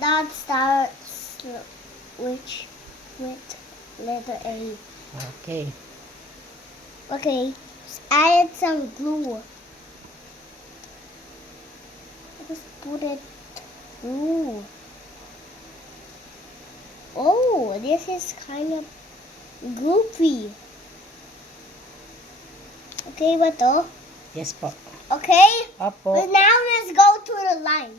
that starts with letter A. Okay. Okay, add some glue. Just put it glue. Oh, this is kind of goopy. Okay, bato? Yes po. Okay? Opo. But now let's go to the line.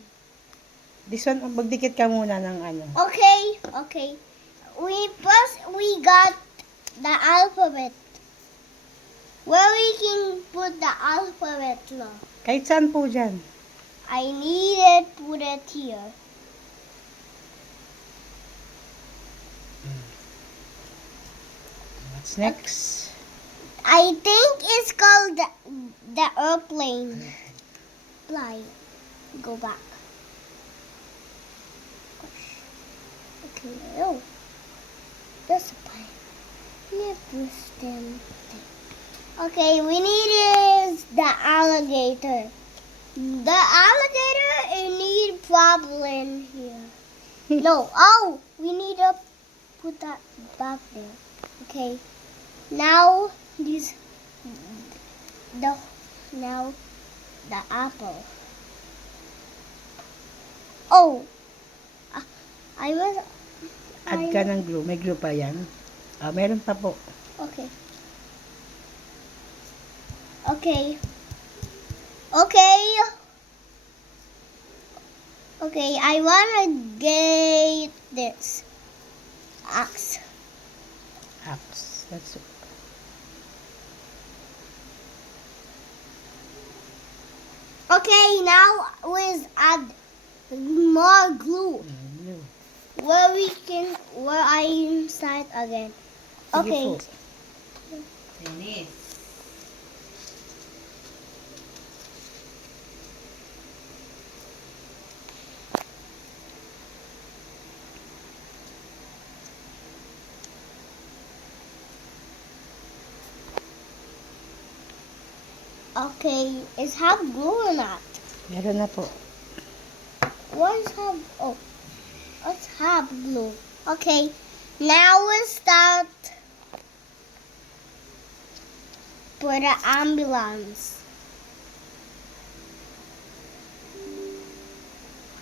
This one, magdikit ka muna ng ano. Okay, okay. We got the alphabet. Where we can put the alphabet now. Kahit saan po dyan. I need it put it here. What's next? I think it's called the airplane. Fly. Go back. Okay, no. That's a plane. Never stand. Okay, we need is the alligator. The alligator it need problem here. No, oh, we need to put that back there. Okay, now now the apple. Oh, I was. Add ka ng glue. May glue pa yan. Ah, meron pa po. Okay. Okay. Okay. Okay, I wanna get this axe. Axe. That's it. Okay, now let's add more glue. Glue. Where I inside again. Sige Okay. po. Finish. Okay, is have glue or not? Meron na po. Let's have glue. Okay, now we'll start for the ambulance.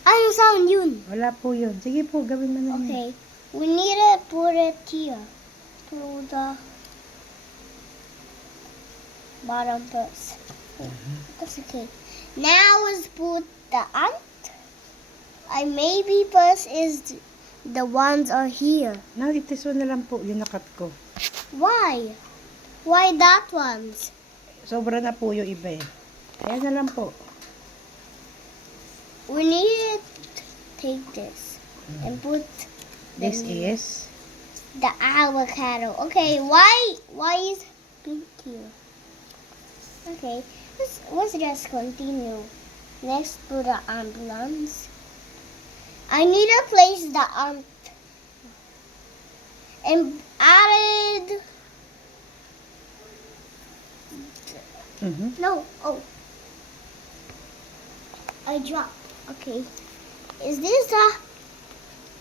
Ano sound yun? Wala po yun. Sige po, gawin mo na yun. Okay, we need to put it here to the bottom first. That's okay. Now let's put the ant. Maybe first is the ones are here. Now, this one na lang po. Yung nakat ko. Why? Why that ones? Sobra na po yung iba eh. Ayan na lang po. We need to take this and put This is the avocado. Okay, why is pink here? Okay, let's just continue. Next to the ambulance. I need to place the ant and added no, oh, I dropped. Okay, is this the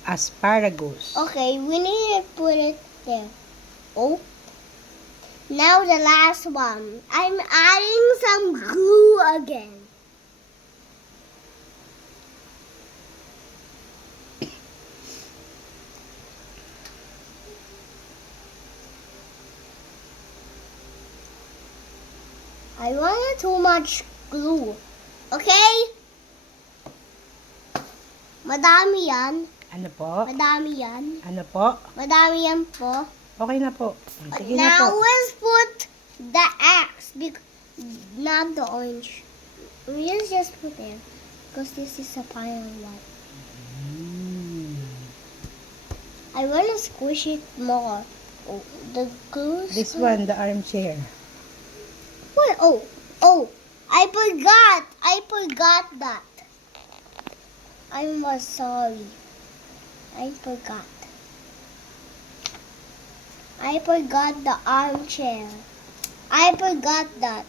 asparagus. okay, we need to put it there. Oh, now the last one. I'm adding some glue again. I wanted too much glue. Okay? Madami yan. Ano po? Madami yan. Ano po? Madami yan po. Okay na po. Sige na Now po. let's put the axe, not the orange. We just put there because this is a final one. I want to squish it more. Oh, the glue. This one, the armchair. What? Oh! I forgot that. I'm sorry. I forgot. I forgot the armchair. I forgot that.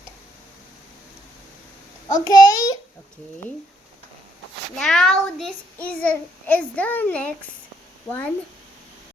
Okay? Okay. Now this is the next one.